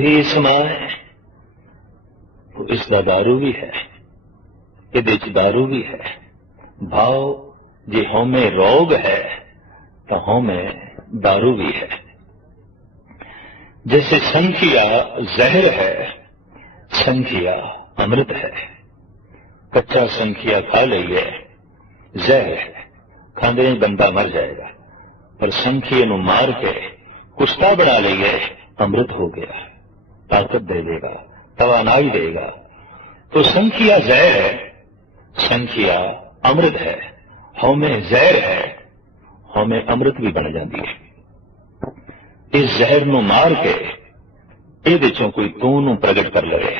भी इसमा है। वो इसका दारू भी है ये बेच दारू भी है। भाव जे होमे रोग है तो होमे दारू भी है। जैसे संख्या जहर है, संख्या अमृत है। कच्चा संख्या खा लइए, जहर है। खांदे ही बंदा मर जाएगा। पर संख्या मार के कुश्ता बना लइए, अमृत हो गया। है ਤਾਕਤ ਦੇ ਦੇਗਾ ਤਵਾਨਾਈ ਦੇਗਾ तो संखिया जहर है संखिया अमृत है हमें जहर है हमें अमृत भी बन जाती है ਇਸ ਜ਼ਹਿਰ ਨੂੰ ਮਾਰ ਕੇ ਇਹਦੇ ਚੋਂ ਕੋਈ ਤੂੰ ਨੂੰ ਪ੍ਰਗਟ ਕਰ ਲਵੇ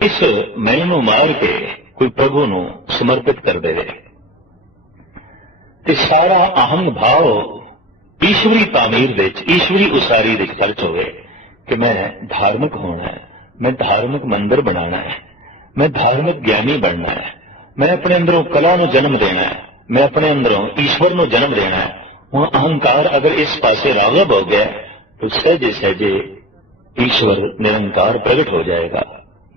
ਇਸ ਮੈਂ ਨੂੰ ਮਾਰ ਕੇ ਕੋਈ ਪ੍ਰਭੂ ਨੂੰ ਸਮਰਪਿਤ ਕਰ ਦੇਵੇ ਤੇ ਸਾਰਾ ਅਹੰਗ ਭਾਵ ਈਸ਼ਵਰੀ ਤਾਮੀਰ ਦੇ ਵਿੱਚ ਈਸ਼ਵਰੀ ਉਸਾਰੀ ਦੇ ਵਿੱਚ ਖਰਚ ਹੋਵੇ ਕਿ ਮੈਂ ਧਾਰਮਿਕ ਹੋਣਾ ਹੈ ਮੈਂ ਧਾਰਮਿਕ ਮੰਦਰ ਬਣਾਉਣਾ ਹੈ ਮੈਂ ਧਾਰਮਿਕ ਗਿਆਨੀ ਬਣਨਾ ਹੈ ਮੈਂ ਆਪਣੇ ਅੰਦਰੋਂ ਕਲਾ ਨੂੰ ਜਨਮ ਦੇਣਾ ਹੈ ਮੈਂ ਆਪਣੇ ਅੰਦਰੋਂ ਈਸ਼ਵਰ ਨੂੰ ਜਨਮ ਦੇਣਾ ਹੈ ਹੁਣ ਅਹੰਕਾਰ ਅਗਰ ਇਸ ਪਾਸੇ ਰਾਗਬ ਹੋ ਗਿਆ तो सहजे सहजे ईश्वर निरंकार प्रकट हो जाएगा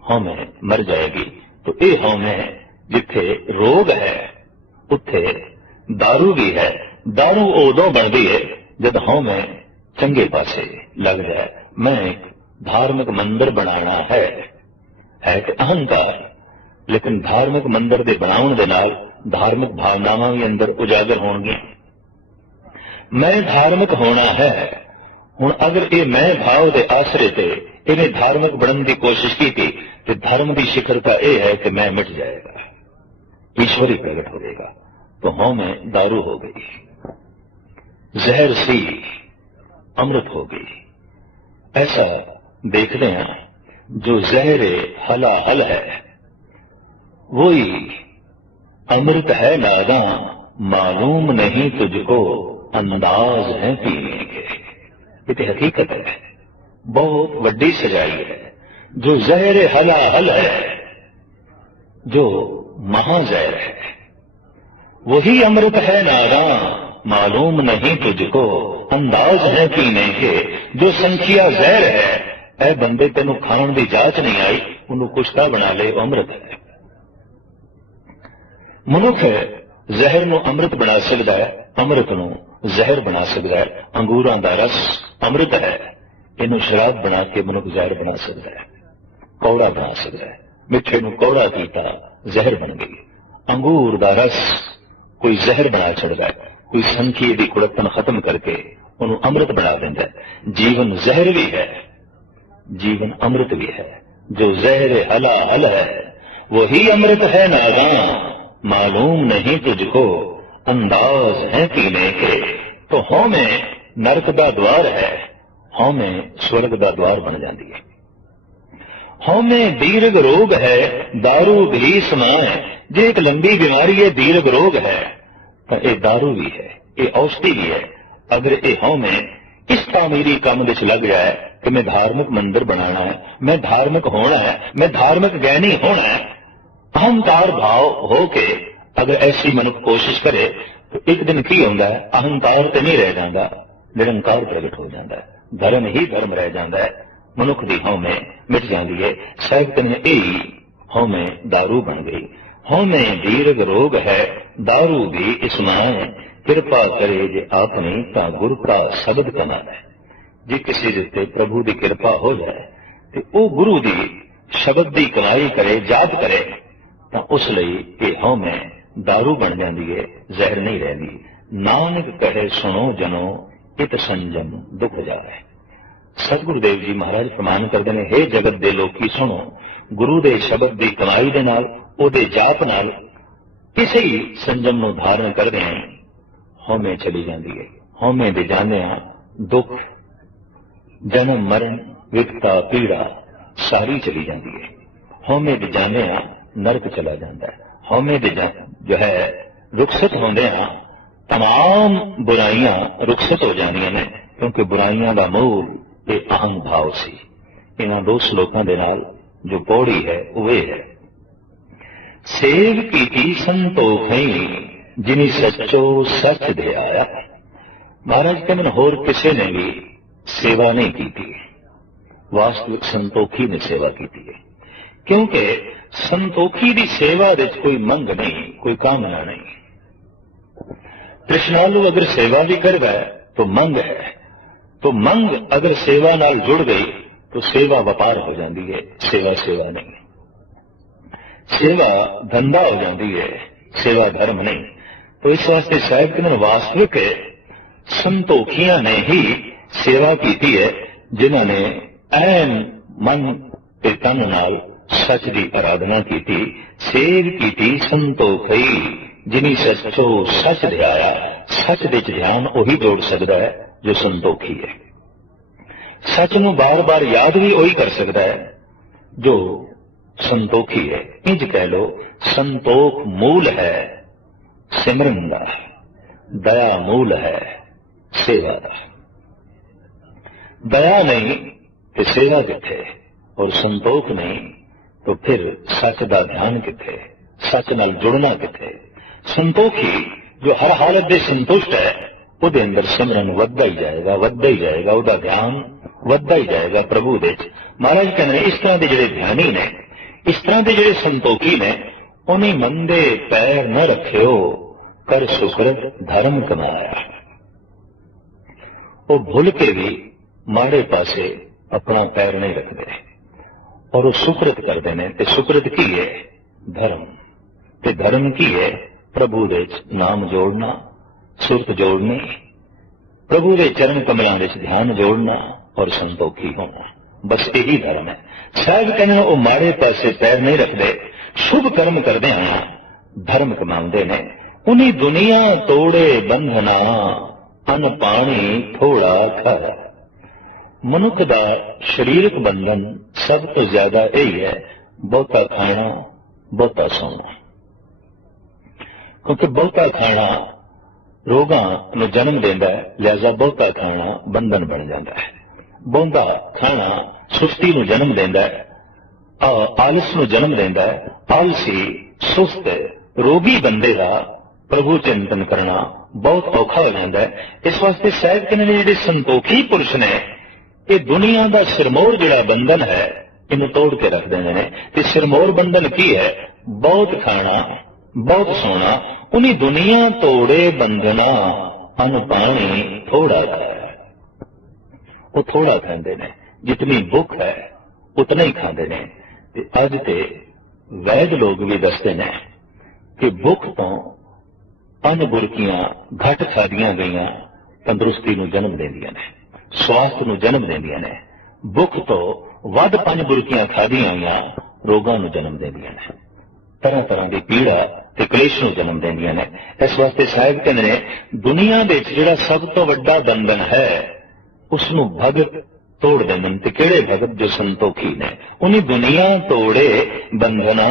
हमें मर जाएगी तो ये हमें जिथे रोग है ਉੱਥੇ दारू ਵੀ ਹੈ दारू ਉਦੋਂ ਬਣਦੀ ਹੈ ਜਦ ਹਉਮੈ ਚੰਗੇ ਪਾਸੇ ਲੱਗ ਜਾਏ ਮੈਂ ਇੱਕ ਧਾਰਮਿਕ ਮੰਦਰ ਬਣਾਉਣਾ ਹੈ ਹੈ ਕਿ ਅਹੰਕਾਰ ਲੇਕਿਨ ਧਾਰਮਿਕ ਮੰਦਰ ਦੇ ਬਣਾਉਣ ਦੇ ਨਾਲ ਧਾਰਮਿਕ ਭਾਵਨਾਵਾਂ ਵੀ ਅੰਦਰ ਉਜਾਗਰ ਹੋਣਗੀਆਂ ਮੈਂ ਧਾਰਮਿਕ ਹੋਣਾ ਹੈ ਹੁਣ ਅਗਰ ਇਹ ਮੈਂ ਭਾਵ ਦੇ ਆਸਰੇ ਤੇ ਇਹਨੇ ਧਾਰਮਿਕ ਬਣਨ ਦੀ ਕੋਸ਼ਿਸ਼ ਕੀਤੀ ਤੇ ਧਰਮ ਦੀ ਸਿਖਰਤਾ ਇਹ ਹੈ ਕਿ ਮੈਂ ਮਿਟ ਜਾਏਗਾ ईश्वर ही प्रकट हो जाएगा तो हों में दारू हो गई जहर सी अमृत हो गई ऐसा देखते हैं, जो जहर हला हल है, वही अमृत है नादा, मालूम नहीं तुझको, अंदाज है पीने के। ये हकीकत है। बहुत वड्डी सजाई है, जो जहर हला हल है, जो महाजहर है, वही अमृत है नारा मालूम नहीं तुझको अंदाज है पीने के जो संखिया जहर है ऐ बंदे तेन खाण की जांच नहीं आई ਉਹਨੂੰ ਕੁਸ਼ਤਾ ਬਣਾ ਲੇ ਉਹ ਅੰਮ੍ਰਿਤ ਹੈ ਮਨੁੱਖ ਜ਼ਹਿਰ ਨੂੰ ਅੰਮ੍ਰਿਤ ਬਣਾ ਸਕਦਾ ਹੈ ਅੰਮ੍ਰਿਤ ਨੂੰ ਜ਼ਹਿਰ ਬਣਾ ਸਕਦਾ ਹੈ ਅੰਗੂਰਾਂ ਦਾ ਰਸ ਅੰਮ੍ਰਿਤ ਹੈ ਇਹਨੂੰ ਸ਼ਰਾਬ ਬਣਾ ਕੇ ਮਨੁੱਖ ਜ਼ਹਿਰ ਬਣਾ ਸਕਦਾ ਹੈ ਕੌੜਾ ਬਣਾ ਸਕਦਾ ਹੈ ਮਿੱਠੇ ਨੂੰ ਕੌੜਾ ਕੀਤਾ ਜ਼ਹਿਰ ਬਣ ਗਈ ਅੰਗੂਰ ਦਾ ਰਸ ਕੋਈ ਜ਼ਹਿਰ ਬਣਾ ਛੱਡਦਾ ਹੈ ਕੋਈ ਸੰਖੀ ਦੀ ਕੁੜਤਨ ਖਤਮ ਕਰਕੇ ਉਹਨੂੰ ਅੰਮ੍ਰਿਤ ਬਣਾ ਦਿੰਦਾ ਹੈ ਜੀਵਨ ਜ਼ਹਿਰ ਵੀ ਹੈ जीवन अमृत भी है जो जहर हला हल है वही अमृत है नागा मालूम नहीं तुझको अंदाज है पीने के तो हों में नरक का द्वार है हों में स्वर्ग का द्वार बन जाती है हों में दीर्घ रोग है दारू भी समाए जे एक लंबी बीमारी है दीर्घ रोग है तो ये दारू भी है ये औषधि भी है अगर ये हों में इस तामीरी काम ਵਿੱਚ ਲੱਗ ਜਾਏ ਕਿ ਮੈਂ ਧਾਰਮਿਕ ਮੰਦਿਰ ਬਣਾਉਣਾ ਹੈ ਮੈਂ ਧਾਰਮਿਕ ਹੋਣਾ ਹੈ ਮੈਂ ਧਾਰਮਿਕ ਗਿਆਨੀ ਹੋਣਾ ਹੈ ਅਹੰਕਾਰ ਭਾਵ ਹੋ ਕੇ ਅਗਰ ਐਸੀ ਮਨੁੱਖ ਕੋਸ਼ਿਸ਼ ਕਰੇ ਤਾਂ ਇੱਕ ਦਿਨ ਕੀ ਹੁੰਦਾ ਹੈ ਅਹੰਕਾਰ ਤੇ ਨਹੀਂ ਰਹਿ ਜਾਂਦਾ ਨਿਰੰਕਾਰ ਪ੍ਰਗਟ ਹੋ ਜਾਂਦਾ ਹੈ ਧਰਮ ਹੀ ਧਰਮ ਰਹਿ ਜਾਂਦਾ ਹੈ ਮਨੁੱਖ ਦੀ ਹਉਮੈ ਮਿਟ ਜਾਂਦੀ ਹੈ ਸਾਹਿਬ ਨੇ ਇਹ ਹਉਮੈ दारू ਬਣ ਗਈ ਹਉਮੈ ਦੀਰਘ ਰੋਗ ਹੈ दारू ਵੀ ਇਸਮਾਏ ਕਿਰਪਾ ਕਰੇ ਜੇ ਆਪਣੀ ਤਾਂ ਗੁਰ ਕਾ ਸ਼ਬਦ ਕਮਾਣਾ ਹੈ ਜੇ ਕਿਸੇ ਦੇ ਉੱਤੇ ਪ੍ਰਭੂ ਦੀ ਕਿਰਪਾ ਹੋ ਜਾਏ ਤੇ ਉਹ ਗੁਰੂ ਦੀ ਸ਼ਬਦ ਦੀ ਕਮਾਈ ਕਰੇ ਜਾਪ ਕਰੇ ਤਾਂ ਉਸ ਲਈ ਇਹ ਹਉਮੈ दारू ਬਣ ਜਾਂਦੀ ਹੈ ਜ਼ਹਿਰ ਨਹੀਂ ਰਹਿੰਦੀ ਨਾਨਕ ਕਹੇ ਸੁਣੋ ਜਨੋ ਇਤ ਸੰਜਮ ਦੁਖ ਜਾਏ ਸਤਿਗੁਰੂ ਦੇਵ ਜੀ ਮਹਾਰਾਜ ਫਰਮਾਨ ਕਰਦੇ ਨੇ हे ਜਗਤ ਦੇ ਲੋਕੀ ਸੁਣੋ ਗੁਰੂ ਦੇ ਸ਼ਬਦ ਦੀ ਕਮਾਈ ਦੇ ਨਾਲ ਉਹਦੇ ਜਾਪ ਨਾਲ ਕਿਸੇ ਹੀ ਸੰਜਮ ਨੂੰ ਧਾਰਨ ਕਰਦੇ ਹਾਂ ਹਉਮੈ ਚਲੀ ਜਾਂਦੀ ਹੈ ਹਉਮੈ ਦੇ ਜਾਂਦਿਆਂ ਦੁੱਖ ਜਨਮ ਮਰਨ ਵਿਪਤਾ ਪੀੜਾ ਸਾਰੀ ਚਲੀ ਜਾਂਦੀ ਹੈ ਹਉਮੈ ਦੇ ਜਾਂਦਿਆਂ ਨਰਕ ਚਲਾ ਜਾਂਦਾ ਹੈ ਹਉਮੈ ਦੇ ਜੋ ਹੈ ਰੁਖਸਤ ਹੁੰਦਿਆਂ तमाम ਬੁਰਾਈਆਂ ਰੁਖਸਤ ਹੋ ਜਾਂਦੀਆਂ ਨੇ ਕਿਉਂਕਿ ਬੁਰਾਈਆਂ ਦਾ ਮੂਲ ਇਹ ਅਹੰ ਭਾਵ ਸੀ ਇਹਨਾਂ ਦੋ ਸ਼ਲੋਕਾਂ ਦੇ ਨਾਲ ਜੋ ਪੌੜੀ ਹੈ ਉਹ ਇਹ ਹੈ सेव की संतोख संतोखई जिनी सचो सच दे आया। महाराज के मन होर किसी ने भी सेवा नहीं की थी। वास्तविक संतोखी ने सेवा की थी। क्योंकि संतोखी की सेवा ਵਿੱਚ कोई मंग नहीं, कोई कामना नहीं। कृष्णालु अगर सेवा भी कर गए तो मंग है। तो मंग अगर सेवा नाल जुड़ गई तो सेवा व्यापार हो जाती है, सेवा सेवा नहीं। सेवा धंधा हो जाती है सेवा धर्म नहीं तो इस वास्ते शायद कि वास्तविक संतोखियां ने ही सेवा की है जिन्होंने ਐਨ ਮਨ ਤੇ ਤਨ ਨਾਲ ਸੱਚ ਦੀ ਆਰਾਧਨਾ ਕੀਤੀ ਸੇਵ ਕੀਤੀ ਸੰਤੋਖਈ ਜਿਨੀ ਸੱਚੋ ਸੱਚ ਧਿਆਇਆ ਸੱਚ ਦੇ ਚ ਧਿਆਨ ਉਹੀ ਜੋੜ ਸਕਦਾ ਹੈ ਜੋ ਸੰਤੋਖੀ ਹੈ ਸੱਚ ਨੂੰ ਬਾਰ-ਬਾਰ ਯਾਦ ਵੀ ਉਹੀ ਕਰ ਸਕਦਾ ਹੈ ਜੋ ਸੰਤੋਖੀ ਹੈ ਇੰਜ ਕਹਿ ਲੋ ਸੰਤੋਖ ਮੂਲ ਹੈ ਸਿਮਰਨ ਦਾ ਦਇਆ ਮੂਲ ਹੈ ਸੇਵਾ ਦਾ ਦਇਆ ਨਹੀਂ ਤੇ ਸੇਵਾ ਕਿੱਥੇ ਔਰ ਸੰਤੋਖ ਨਹੀਂ तो फिर सच का ध्यान किथे सच नाल जुड़ना किथे संतोखी जो हर हालत ਦੇ ਸੰਤੁਸ਼ਟ ਹੈ ਉਹਦੇ ਅੰਦਰ ਸਿਮਰਨ ਵੱਧਦਾ ਹੀ ਜਾਏਗਾ ਵੱਧਦਾ ਹੀ ਜਾਏਗਾ ਉਹਦਾ ਧਿਆਨ ਵੱਧਦਾ ਹੀ ਜਾਏਗਾ ਪ੍ਰਭੂ ਦੇ ਚ ਮਹਾਰਾਜ ਕਹਿੰਦੇ ਨੇ ਇਸ ਤਰ੍ਹਾਂ ਦੇ ਜਿਹੜੇ ਧਿਆਨੀ ਨੇ ਇਸ ਤਰ੍ਹਾਂ ਦੇ ਜਿਹੜੇ ਸੰਤੋਖੀ ਨੇ ਉਹਨੇ ਮੰਦੇ ਪੈਰ न ਰੱਖਿਓ ਕਰ ਸੁਕਰਤ ਧਰਮ ਕਮਾਇਆ ਉਹ ਭੁੱਲ ਕੇ ਵੀ ਮਾੜੇ ਪਾਸੇ ਆਪਣਾ ਪੈਰ ਨਹੀਂ ਰੱਖਦੇ ਔਰ ਉਹ ਸੁਕਰਤ ਕਰਦੇ ਨੇ ਤੇ ਸੁਕਰਤ ਕੀ ਹੈ ਧਰਮ ਤੇ ਧਰਮ ਕੀ ਹੈ ਪ੍ਰਭੂ ਦੇ ਵਿੱਚ ਨਾਮ ਜੋੜਨਾ ਸੁਰਤ ਜੋੜਨੀ ਪ੍ਰਭੂ ਦੇ ਚਰਨ ਕਮਲਾਂ ਵਿੱਚ ਧਿਆਨ ਜੋੜਨਾ ਔਰ ਸੰਤੋਖੀ ਹੋਣਾ ਬਸ ਇਹੀ ਧਰਮ ਹੈ ਸਾਹਿਬ ਕਹਿੰਦੇ ਉਹ ਮਾੜੇ ਪਾਸੇ ਪੈਰ ਨਹੀਂ ਰੱਖਦੇ। ਸ਼ੁਭ ਕਰਮ ਕਰਦੇ ਆ ਧਰਮ ਕਮਾਉਂਦੇ ਨੇ। ਉਨੀ ਦੁਨੀਆ ਤੋੜੇ ਬੰਧਨਾ, ਅਨ ਪਾਣੀ ਥੋੜਾ ਖਾਇਆ ਮਨੁੱਖ ਦਾ ਸਰੀਰਕ ਬੰਧਨ ਸਭ ਤੋਂ ਜ਼ਿਆਦਾ ਇਹ ਹੈ, ਬਹੁਤਾ ਖਾਣਾ, ਬਹੁਤਾ ਸੌਣਾ। ਕਿਉਂਕਿ ਬਹੁਤਾ ਖਾਣਾ ਰੋਗਾਂ ਨੂੰ ਜਨਮ ਦਿੰਦਾ ਹੈ ਲਿਆਜ਼ਾ ਬਹੁਤਾ ਖਾਣਾ ਬੰਧਨ ਬਣ ਜਾਂਦਾ ਹੈ। ਬਹੁਤਾ ਖਾਣਾ ਸੁਸਤੀ ਨੂੰ ਜਨਮ ਦਿੰਦਾ ਹੈ ਆਲਸ ਨੂੰ ਜਨਮ ਦਿੰਦਾ ਹੈ, ਆਲਸੀ, ਸੁਸਤ, ਰੋਗੀ ਬੰਦੇ ਦਾ ਪ੍ਰਭੂ ਚਿੰਤਨ ਕਰਨਾ ਬਹੁਤ ਔਖਾ ਹੋ ਜਾਂਦਾ ਹੈ। ਇਸ ਵਾਸਤੇ ਸਾਹਿਬ ਕਹਿੰਦੇ ਨੇ ਜਿਹੜੇ ਸੰਤੋਖੀ ਪੁਰਸ਼ ਨੇ, ਇਹ ਦੁਨੀਆ ਦਾ ਸਿਰਮੌਰ ਜਿਹੜਾ ਬੰਧਨ ਹੈ, ਇਹਨੂੰ ਤੋੜ ਕੇ ਰੱਖ ਦਿੰਦੇ ਨੇ। ਤੇ ਸਿਰਮੌਰ ਬੰਧਨ ਕੀ ਹੈ? ਬਹੁਤ ਖਾਣਾ, ਬਹੁਤ ਸੋਣਾ, ਉਨੀ ਦੁਨੀਆ ਤੋੜੇ ਬੰਧਨਾ ਅਨ ਪਾਣੀ ਥੋੜਾ ਖਾਇਆ ਉਹ ਥੋੜਾ ਖਾਂਦੇ ਨੇ। ਜਿਤਨੀ ਭੁੱਖ ਹੈ, ਉਤਨਾ ਹੀ ਖਾਂਦੇ ਨੇ। ਤੇ ਅੱਜ ਤੇ ਵੈਦ ਲੋਕ ਵੀ ਦੱਸਦੇ ਨੇ ਕਿ ਭੁੱਖ ਤੋਂ ਅਨ ਬੁਰਕੀਆਂ ਘਟ ਖਾਦੀਆਂ ਗਈਆਂ, ਤੰਦਰੁਸਤੀ ਨੂੰ ਜਨਮ ਦਿੰਦੀਆਂ ਨੇ, ਸਵਾਸਥ ਨੂੰ ਜਨਮ ਦਿੰਦੀਆਂ ਨੇ। ਭੁੱਖ ਤੋਂ ਵੱਧ ਪੰਜ ਬੁਰਕੀਆਂ ਖਾਧੀਆਂ ਗਈਆਂ ਰੋਗਾਂ ਨੂੰ ਜਨਮ ਦਿੰਦੀਆਂ ਨੇ। ਤਰ੍ਹਾਂ ਤਰ੍ਹਾਂ ਦੀ ਪੀੜਾ ਤੇ ਕਲੇਸ਼ ਨੂੰ ਜਨਮ ਦਿੰਦੀਆਂ ਨੇ। ਇਸ ਵਾਸਤੇ ਸਾਹਿਬ ਕਹਿੰਦੇ ਨੇ, ਦੁਨੀਆ ਦੇ ਵਿੱਚ ਜਿਹੜਾ ਸਭ ਤੋਂ ਵੱਡਾ ਬੰਧਨ ਹੈ ਉਸ ਨੂੰ ਭਗਤ ਤੋੜ ਦਿੰਦੇ ਨੇ ਤੇ ਕਿਹੜੇ ਭਗਤ ਜੋ ਸੰਤੋਖੀ ਨੇ? ਉਹਨੀ ਦੁਨੀਆ ਤੋੜੇ ਬੰਧਨਾ।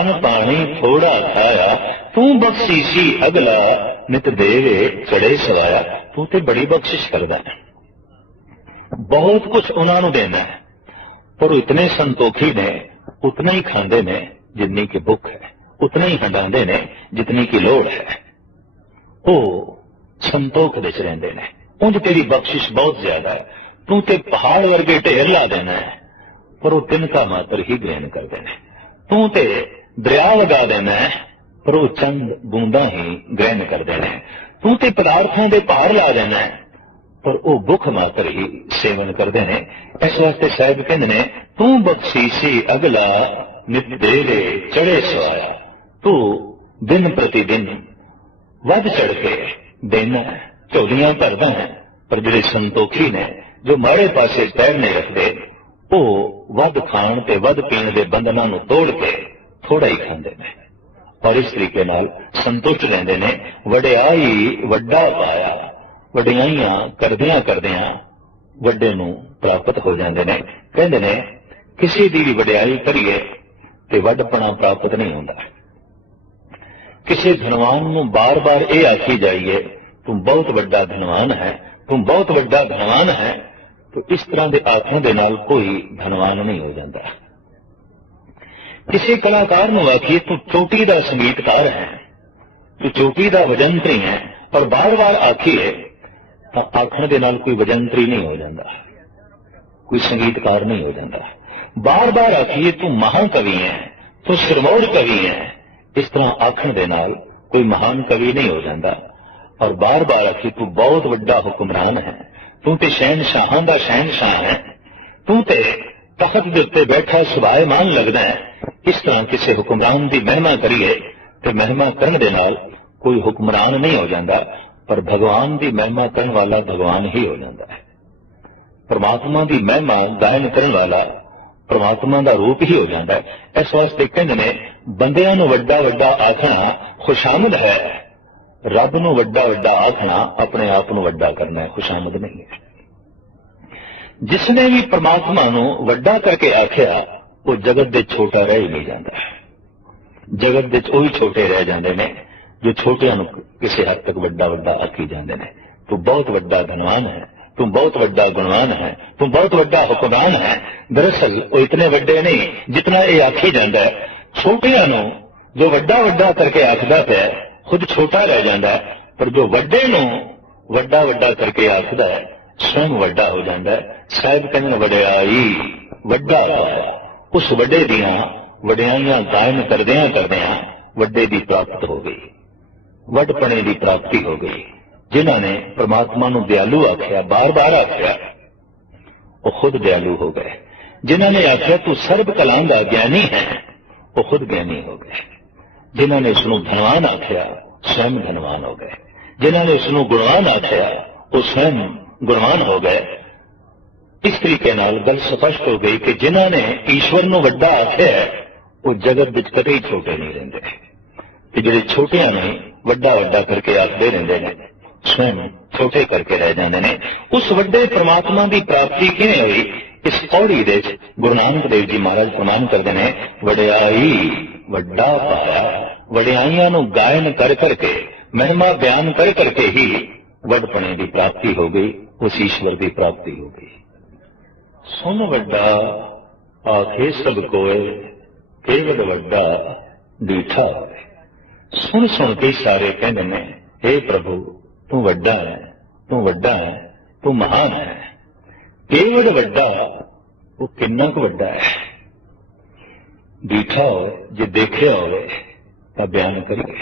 ਅਨ ਪਾਣੀ ਥੋੜਾ ਖਾਇਆ, ਤੂੰ ਬਖਸ਼ੀਸੀ ਅਗਲਾ, ਨਿਤ ਦੇਵੇ ਚੜੇ ਸਵਾਇਆ। ਤੂੰ ਤੇ ਬੜੀ ਬਖਸ਼ਿਸ਼ ਕਰਦਾ ਹੈ। ਬਹੁਤ ਕੁਝ ਉਹਨਾਂ ਨੂੰ ਦੇਣਾ ਹੈ। ਪਰ ਉਹ ਇਤਨੇ ਸੰਤੋਖੀ ਨੇ, ਉਤਨਾ ਹੀ ਖਾਂਦੇ ਨੇ ਜਿੰਨੀ ਕਿ ਭੁੱਖ ਹੈ। ਉਤਨਾ ਹੀ ਹੰਡਾਉਂਦੇ ਨੇ ਜਿਤਨੀ ਕਿ ਲੋੜ ਹੈ। ਉਹ ਸੰਤੋਖ ਵਿੱਚ ਰਹਿੰਦੇ ਨੇ। ਉਂਝ ਤੇਰੀ ਬਖਸ਼ਿਸ਼ ਬਹੁਤ ਜ਼ਿਆਦਾ ਹੈ। ਤੂੰ ਤੇ ਪਹਾੜ ਵਰਗੇ ਢੇਰ ਲਾ ਦੇਣਾ ਹੈ, ਪਰ ਉਹ ਤਿੰਨਕਾ ਮਾਤਰ ਹੀ ਗ੍ਰਹਿਣ ਕਰਦੇ ਨੇ। ਤੂੰ ਤੇ ਦਰਿਆ ਲਗਾ ਦੇਣਾ ਹੈ, ਪਰ ਉਹ ਚੰਦ ਬੂੰਦਾਂ ਹੀ ਗ੍ਰਹਿਣ ਕਰਦੇ ਨੇ। ਤੂੰ ਤੇ ਪਦਾਰਥਾਂ ਦੇ ਭਾਰ ਲਾ ਦੇਣਾ ਹੈ, ਪਰ ਉਹ ਭੁੱਖ ਮਾਤਰ ਹੀ ਸੇਵਨ ਕਰਦੇ ਨੇ। ਇਸ ਵਾਸਤੇ ਸਾਹਿਬ ਕਹਿੰਦੇ ਨੇ, ਤੂੰ ਬਖਸ਼ੀਸੀ ਅਗਲਾ ਨਿਤ ਦੇਵੇ ਚੜੇ ਸਵਾਇਆ। ਤੂੰ ਦਿਨ ਪ੍ਰਤੀ ਦਿਨ ਵੱਧ ਚੜ ਕੇ ਦੇਣਾ ਝੋਲੀਆਂ ਭਰਦਾ ਹੈ, ਪਰ ਜਿਹੜੇ ਸੰਤੋਖੀ ਨੇ, ਜੋ ਮਾੜੇ ਪਾਸੇ ਪੈਰ ਨਹੀਂ ਰੱਖਦੇ, ਉਹ ਵੱਧ ਖਾਣ ਤੇ ਵੱਧ ਪੀਣ ਦੇ ਬੰਧਨਾਂ ਨੂੰ ਤੋੜ ਕੇ ਥੋੜਾ ਹੀ ਖਾਂਦੇ ਨੇ। ਔਰ ਇਸ ਤਰੀਕੇ ਨਾਲ ਸੰਤੁਸ਼ਟ ਰਹਿੰਦੇ ਨੇ ਵਡਿਆਈ ਵੱਡਾ ਪਾਇਆ, ਵਡਿਆਈਆਂ ਕਰਦਿਆਂ ਕਰਦਿਆਂ ਵੱਡੇ ਨੂੰ ਪ੍ਰਾਪਤ ਹੋ ਜਾਂਦੇ ਨੇ। ਕਹਿੰਦੇ ਨੇ, ਕਿਸੇ ਦੀ ਵੀ ਵਡਿਆਈ ਕਰੀਏ ਤੇ ਵੱਡਪਣਾ ਪ੍ਰਾਪਤ ਨਹੀਂ ਹੁੰਦਾ। ਕਿਸੇ ਧਨਵਾਨ ਨੂੰ ਬਾਰ-ਬਾਰ ਇਹ ਆਖੀ ਜਾਈਏ ਤੂੰ ਬਹੁਤ ਵੱਡਾ ਧਨਵਾਨ ਹੈ, ਤੂੰ ਬਹੁਤ ਵੱਡਾ ਧਨਵਾਨ ਹੈ, ਤੋ ਇਸ ਤਰ੍ਹਾਂ ਦੇ ਆਖਣ ਦੇ ਨਾਲ ਕੋਈ ਧਨਵਾਨ ਨਹੀਂ ਹੋ ਜਾਂਦਾ। ਕਿਸੇ ਕਲਾਕਾਰ ਨੂੰ ਆਖੀਏ, ਤੂੰ ਚੋਟੀ ਦਾ ਸੰਗੀਤਕਾਰ ਹੈ, ਤੂੰ ਚੋਟੀ ਦਾ ਵਜੰਤਰੀ ਹੈ, ਪਰ ਬਾਰ-ਬਾਰ ਆਖੀਏ, ਤਾਂ ਆਖਣ ਦੇ ਨਾਲ ਕੋਈ ਵਜੰਤਰੀ ਨਹੀਂ ਹੋ ਜਾਂਦਾ, ਕੋਈ ਸੰਗੀਤਕਾਰ ਨਹੀਂ ਹੋ ਜਾਂਦਾ। ਬਾਰ-ਬਾਰ ਆਖੀਏ, ਤੂੰ ਮਹਾਨ ਕਵੀ ਹੈ, ਤੂੰ ਸਰਵੋੜ ਕਵੀ ਹੈ, ਇਸ ਤਰ੍ਹਾਂ ਆਖਣ ਦੇ ਨਾਲ ਕੋਈ ਮਹਾਨ ਕਵੀ ਨਹੀਂ ਹੋ ਜਾਂਦਾ। ਔਰ ਬਾਰ-ਬਾਰ ਆਖੀ, ਤੂੰ ਬਹੁਤ ਵੱਡਾ ਹੁਕਮਰਾਨ ਹੈ। ਤੂੰ ਤੇ ਸ਼ਹਿਨਸ਼ਾਹਾਂ ਦਾ ਸ਼ਹਿਨਸ਼ਾਹ ਹੈ। ਤੂੰ ਤੇ ਤਖਤ ਦੇ ਉੱਤੇ ਬੈਠਾ ਸੁਭਾਏਮਾਨ ਲੱਗਦਾ ਹੈ। ਇਸ ਤਰ੍ਹਾਂ ਕਿਸੇ ਹੁਕਮਰਾਨ ਦੀ ਮਹਿਮਾ ਕਰੀਏ, ਤੇ ਮਹਿਮਾ ਕਰਨ ਦੇ ਨਾਲ ਕੋਈ ਹੁਕਮਰਾਨ ਨਹੀਂ ਹੋ ਜਾਂਦਾ, ਪਰ ਭਗਵਾਨ ਦੀ ਮਹਿਮਾ ਕਰਨ ਵਾਲਾ ਭਗਵਾਨ ਹੀ ਹੋ ਜਾਂਦਾ ਹੈ। ਪਰਮਾਤਮਾ ਦੀ ਮਹਿਮਾ ਗਾਇਨ ਕਰਨ ਵਾਲਾ ਪਰਮਾਤਮਾ ਦਾ ਰੂਪ ਹੀ ਹੋ ਜਾਂਦਾ ਹੈ। ਇਸ ਵਾਸਤੇ ਕਹਿੰਦੇ ਨੇ, ਬੰਦਿਆਂ ਨੂੰ ਵੱਡਾ ਵੱਡਾ ਆਖਣਾ ਖੁਸ਼ਾਮਦ ਹੈ ਰੱਬ ਨੂੰ ਵੱਡਾ ਵੱਡਾ ਆਖਣਾ ਆਪਣੇ ਆਪ ਨੂੰ ਵੱਡਾ ਕਰਨਾ ਹੈ, ਖੁਸ਼ਾਮਦ ਨਹੀਂ ਹੈ। ਜਿਸ ਨੇ ਵੀ ਪਰਮਾਤਮਾ ਨੂੰ ਵੱਡਾ ਕਰਕੇ ਆਖਿਆ, ਉਹ ਜਗਤ ਦੇ ਛੋਟਾ ਰਹਿ ਹੀ ਨਹੀਂ ਜਾਂਦਾ। ਜਗਤ ਦੇ ਉਹੀ ਛੋਟੇ ਰਹਿ ਜਾਂਦੇ ਨੇ, ਜੋ ਛੋਟਿਆਂ ਨੂੰ ਕਿਸੇ ਹੱਦ ਤੱਕ ਵੱਡਾ ਵੱਡਾ ਆਖੀ ਜਾਂਦੇ ਨੇ। ਤੂੰ ਬਹੁਤ ਵੱਡਾ ਧਨਵਾਨ ਹੈ, ਤੂੰ ਬਹੁਤ ਵੱਡਾ ਗੁਣਵਾਨ ਹੈ, ਤੂੰ ਬਹੁਤ ਵੱਡਾ ਹੁਕਮਰਾਨ ਹੈ। ਦਰਅਸਲ ਉਹ ਇਤਨੇ ਵੱਡੇ ਨਹੀਂ ਜਿਤਨਾ ਇਹ ਆਖੀ ਜਾਂਦਾ ਹੈ। ਛੋਟਿਆਂ ਨੂੰ ਜੋ ਵੱਡਾ ਵੱਡਾ ਕਰਕੇ ਆਖਦਾ ਪਿਆ ਖੁਦ ਛੋਟਾ ਰਹਿ ਜਾਂਦਾ ਹੈ, ਪਰ ਜੋ ਵੱਡੇ ਨੂੰ ਵੱਡਾ ਵੱਡਾ ਕਰਕੇ ਆਖਦਾ ਹੈ, ਸਵੈਂ ਵੱਡਾ ਹੋ ਜਾਂਦਾ ਹੈ। ਸਾਹਿਬ ਕਹਿੰਦੇ ਵਡਿਆਈ, ਵੱਡਾ ਉਸ ਵੱਡੇ ਦੀਆਂ ਵਡਿਆਈਆਂ ਕਾਇਮ ਕਰਦਿਆਂ ਕਰਦਿਆਂ ਵੱਡੇ ਦੀ ਪ੍ਰਾਪਤ ਹੋ ਗਈ। ਵੱਡਪਣੇ ਦੀ ਪ੍ਰਾਪਤੀ ਹੋ ਗਈ। ਜਿਨ੍ਹਾਂ ਨੇ ਪ੍ਰਮਾਤਮਾ ਨੂੰ ਦਿਆਲੂ ਆਖਿਆ, ਬਾਰ-ਬਾਰ ਆਖਿਆ, ਉਹ ਖੁਦ ਦਿਆਲੂ ਹੋ ਗਏ। ਜਿਨ੍ਹਾਂ ਨੇ ਆਖਿਆ, ਤੂੰ ਸਰਬ ਕਲਾਂ ਦਾ ਗਿਆਨੀ ਹੈ, ਉਹ ਖੁਦ ਗਿਆਨੀ ਹੋ ਗਏ। ਜਿਨ੍ਹਾਂ ਨੇ ਉਸ ਨੂੰ ਧਨਵਾਨ ਆਖਿਆ ਸਵੈਂ ਧਨਵਾਨ ਹੋ ਗਏ। ਜਿਨ੍ਹਾਂ ਨੇ ਉਸ ਨੂੰ ਗੁਣਵਾਨ ਆਖਿਆ, ਉਹ ਸਵੈਂ ਗੁਣਵਾਨ ਹੋ ਗਏ। ਇਸ ਤਰੀਕੇ ਨਾਲ ਗੱਲ ਸਪਸ਼ਟ ਹੋ ਗਈ ਕਿ ਜਿਨ੍ਹਾਂ ਨੇ ਈਸ਼ਵਰ ਨੂੰ ਵੱਡਾ ਆਖਿਆ, ਉਹ ਜਗਤ ਵਿੱਚ ਕਦੇ ਛੋਟੇ ਨਹੀਂ ਰਹਿੰਦੇ। ਤੇ ਜਿਹੜੇ ਛੋਟਿਆਂ ਨੇ ਵੱਡਾ ਵੱਡਾ ਕਰਕੇ ਆਖਦੇ ਰਹਿੰਦੇ ਨੇ ਸਵੈਂ ਛੋਟੇ ਕਰਕੇ ਰਹਿ ਜਾਂਦੇ ਨੇ। ਉਸ ਵੱਡੇ ਪ੍ਰਮਾਤਮਾ ਦੀ ਪ੍ਰਾਪਤੀ ਕਿਵੇਂ ਹੋਈ? ਇਸ ਪੌੜੀ ਦੇ ਵਿੱਚ ਗੁਰੂ ਨਾਨਕ ਦੇਵ ਜੀ ਮਹਾਰਾਜ ਪ੍ਰਮਾਨ ਕਰਦੇ ਨੇ, ਵਡਿਆਈ ਵੱਡਾ ਪਾਇਆ ਵਡਿਆਈਆਂ ਨੂੰ ਗਾਇਨ ਕਰ ਕਰਕੇ, ਮਹਿਮਾ ਬਿਆਨ ਕਰ ਕਰਕੇ ਹੀ ਵੱਡਪਣੇ ਦੀ ਪ੍ਰਾਪਤੀ ਹੋ ਗਈ, ਉਸ ਈਸ਼ਵਰ ਦੀ ਪ੍ਰਾਪਤੀ ਹੋ ਗਈ। ਸੁਨ ਵੱਡਾ, ਆਖੇ ਸਭ ਕੋਏ, ਕੇਵਲ ਵੱਡਾ ਡੀਠਾ ਹੋਵੇ। ਸੁਣ ਸੁਣ ਕੇ ਸਾਰੇ ਕਹਿੰਦੇ ਨੇ हे ਪ੍ਰਭੂ, ਤੂੰ ਵੱਡਾ ਹੈ, ਤੂੰ ਵੱਡਾ ਹੈ, ਤੂੰ ਮਹਾਨ ਹੈ। ਕੇਵਲ ਵੱਡਾ, ਉਹ ਕਿੰਨਾ ਕੁ ਵੱਡਾ ਹੈ? ਬੀਠਾ ਹੋਵੇ, ਜੇ ਦੇਖਿਆ ਹੋਵੇ, ਤਾਂ ਬਿਆਨ ਕਰੀਏ।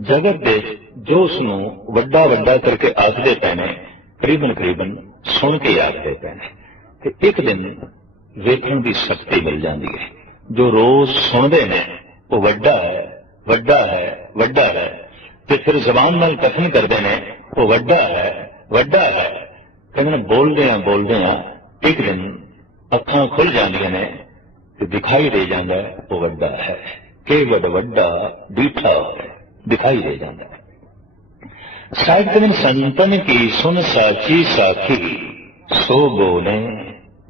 ਜਗਤ ਦੇ ਜੋ ਉਸ ਨੂੰ ਵੱਡਾ ਵੱਡਾ ਕਰਕੇ ਆਖਦੇ ਪੈਣੇ, ਕਰੀਬਨ ਕਰੀਬਨ ਸੁਣ ਕੇ ਆਖਦੇ ਪੈਣੇ, ਤੇ ਇੱਕ ਦਿਨ ਵੇਖਣ ਦੀ ਸ਼ਕਤੀ ਮਿਲ ਜਾਂਦੀ ਹੈ। ਜੋ ਰੋਜ਼ ਸੁਣਦੇ ਨੇ, ਉਹ ਵੱਡਾ ਹੈ ਵੱਡਾ ਹੈ ਵੱਡਾ ਹੈ, ਤੇ ਫਿਰ ਜ਼ਬਾਨ ਨਾਲ ਕਥਨ ਕਰਦੇ ਨੇ, ਉਹ ਵੱਡਾ ਹੈ ਵੱਡਾ ਹੈ। ਕਹਿੰਦੇ ਨੇ ਬੋਲਦੇ ਆ ਬੋਲਦੇ ਆ ਇੱਕ ਦਿਨ ਅੱਖਾਂ ਖੁੱਲ ਜਾਂਦੀਆਂ ਨੇ ਤੇ ਦਿਖਾਈ ਦੇ ਜਾਂਦਾ ਉਹ ਵੱਡਾ ਹੈ। ਕਿ ਵੱਡ ਵੱਡਾ ਬੀਠਾ ਹੈ ਦਿਖਾਈ ਦੇ ਜਾਂਦਾ ਹੈ। ਨੇ, ਸੰਤਨ ਕੀ ਸੁਨ ਸਾਚੀ ਸਾਖੀ ਸੋ ਬੋਲੇ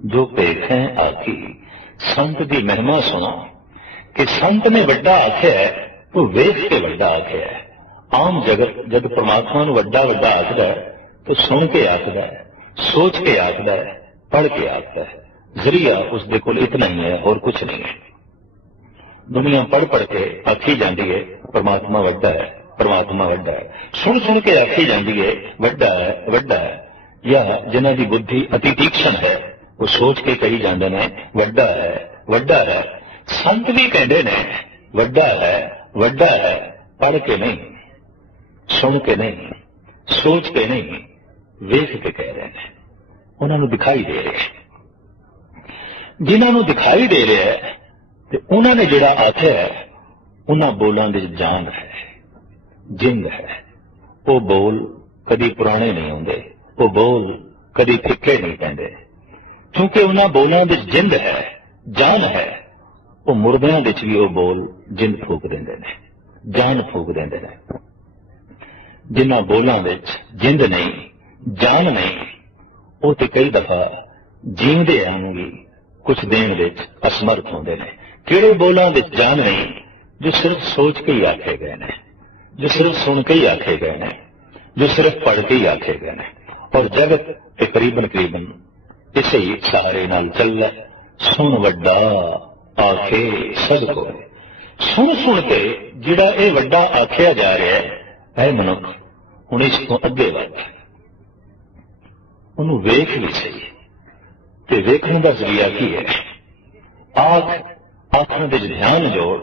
ਜੋ ਪੇਖੈ ਆਖੀ। ਸੰਤ ਦੀ ਮਹਿਮਾ ਸੁਣਾ ਕਿ ਸੰਤ ਨੇ ਵੱਡਾ ਆਖਿਆ ਹੈ, ਉਹ ਵੇਖ ਕੇ ਵੱਡਾ ਆਖਿਆ ਆਮ ਜਗਤ ਜਦ ਪ੍ਰਮਾਤਮਾ ਨੂੰ ਵੱਡਾ ਵੱਡਾ ਆਖਦਾ ਹੈ ਤਾਂ ਸੁਣ ਕੇ ਆਖਦਾ ਸੋਚ ਕੇ ਆਖਦਾ ਪੜ ਕੇ ਆਖਦਾ ਹੈ ਜ਼ਰੀਆ ਉਸ ਦੇ ਕੋਲ ਇਤਨਾ ਹੀ ਹੈ ਹੋਰ ਕੁਝ ਨਹੀਂ ਹੈ ਦੁਨੀਆ ਪੜ੍ਹ ਪੜ੍ਹ ਕੇ ਆਖੀ ਜਾਂਦੀ ਹੈ ਪ੍ਰਮਾਤਮਾ ਵੱਡਾ ਹੈ ਪ੍ਰਮਾਤਮਾ ਵੱਡਾ ਹੈ ਸੁਣ ਸੁਣ ਕੇ ਆਖੀ ਜਾਂਦੀ ਹੈ ਵੱਡਾ ਹੈ ਵੱਡਾ ਹੈ ਜਾਂ ਜਿਨ੍ਹਾਂ ਦੀ ਬੁੱਧੀ ਅਤੀ ਤੀਕਸ਼ਣ ਹੈ ਉਹ ਸੋਚ ਕੇ ਕਹੀ ਜਾਂਦੇ ਨੇ ਵੱਡਾ ਹੈ ਵੱਡਾ ਹੈ ਸੰਤ ਵੀ ਕਹਿੰਦੇ ਨੇ ਵੱਡਾ ਹੈ ਵੱਡਾ ਹੈ ਪੜ੍ਹ ਕੇ ਨਹੀਂ ਸੁਣ ਕੇ ਨਹੀਂ ਸੋਚ ਕੇ ਨਹੀਂ ਵੇਖ ਕੇ ਕਹਿ ਰਹੇ ਨੇ ਉਹਨਾਂ ਨੂੰ ਦਿਖਾਈ ਦੇ ਰਿਹਾ ਹੈ ਜਿਨ੍ਹਾਂ ਨੂੰ ਦਿਖਾਈ ਦੇ ਰਿਹਾ ਹੈ ਤੇ ਉਹਨਾਂ ਨੇ ਜਿਹੜਾ ਆਖਿਆ ਹੈ, ਉਹਨਾਂ ਬੋਲਾਂ ਦੇ ਵਿੱਚ ਜਾਨ ਹੈ ਜਿੰਦ ਹੈ। ਉਹ ਬੋਲ ਕਦੀ ਪੁਰਾਣੇ ਨਹੀਂ ਹੁੰਦੇ, ਉਹ ਬੋਲ ਕਦੀ ਫਿੱਕੇ ਨਹੀਂ ਪੈਂਦੇ। ਕਿਉਂਕਿ ਉਹਨਾਂ ਬੋਲਾਂ ਵਿੱਚ ਜਿੰਦ ਹੈ, ਜਾਨ ਹੈ, ਉਹ ਮੁਰਦਿਆਂ ਵਿੱਚ ਵੀ ਉਹ ਬੋਲ ਜਿੰਦ ਫੂਕ ਦਿੰਦੇ ਨੇ, ਜਾਨ ਫੂਕ ਦਿੰਦੇ ਨੇ। ਜਿਨ੍ਹਾਂ ਬੋਲਾਂ ਵਿੱਚ ਜਿੰਦ ਨਹੀਂ, ਜਾਨ ਨਹੀਂ, ਉਹ ਤੇ ਕਈ ਦਫਾ ਜੀਵਦੇ ਆਂਗੀ ਕੁਝ ਦੇਣ ਵਿੱਚ ਅਸਮਰਥ ਹੁੰਦੇ ਨੇ। ਕਿਹੜੇ ਬੋਲਾਂ ਵਿੱਚ ਜਾਨ ਨਹੀਂ, ਜੋ ਸਿਰਫ ਸੋਚ ਕੇ ਹੀ ਆਖੇ ਗਏ ਨੇ, ਜੋ ਸਿਰਫ ਸੁਣ ਕੇ ਹੀ ਆਖੇ ਗਏ ਨੇ, ਜੋ ਸਿਰਫ ਪੜ੍ਹ ਕੇ ਹੀ ਆਖੇ ਗਏ ਨੇ। ਔਰ ਜਗਤ ਤਕਰੀਬਨ ਕਰੀਬਨ ਇਸੇ ਹੀ ਸਹਾਰੇ ਨਾਲ ਚੱਲ ਸੁਣ ਵੱਡਾ ਆਖੇ ਸਦ ਕੋ ਸੁਣ ਸੁਣ ਕੇ ਜਿਹੜਾ ਇਹ ਵੱਡਾ ਆਖਿਆ ਜਾ ਰਿਹਾ ਹੈ ਐ ਮਨੁੱਖ, ਹੁਣ ਇਸ ਤੋਂ ਅੱਗੇ ਵੱਧ। ਉਹਨੂੰ ਵੇਖ ਵੀ ਸਹੀ। ਤੇ ਵੇਖਣ ਦਾ ਜ਼ਰੀਆ ਕੀ ਹੈ? ਆਖ ਆਖਣ ਵਿੱਚ ਧਿਆਨ ਜੋੜ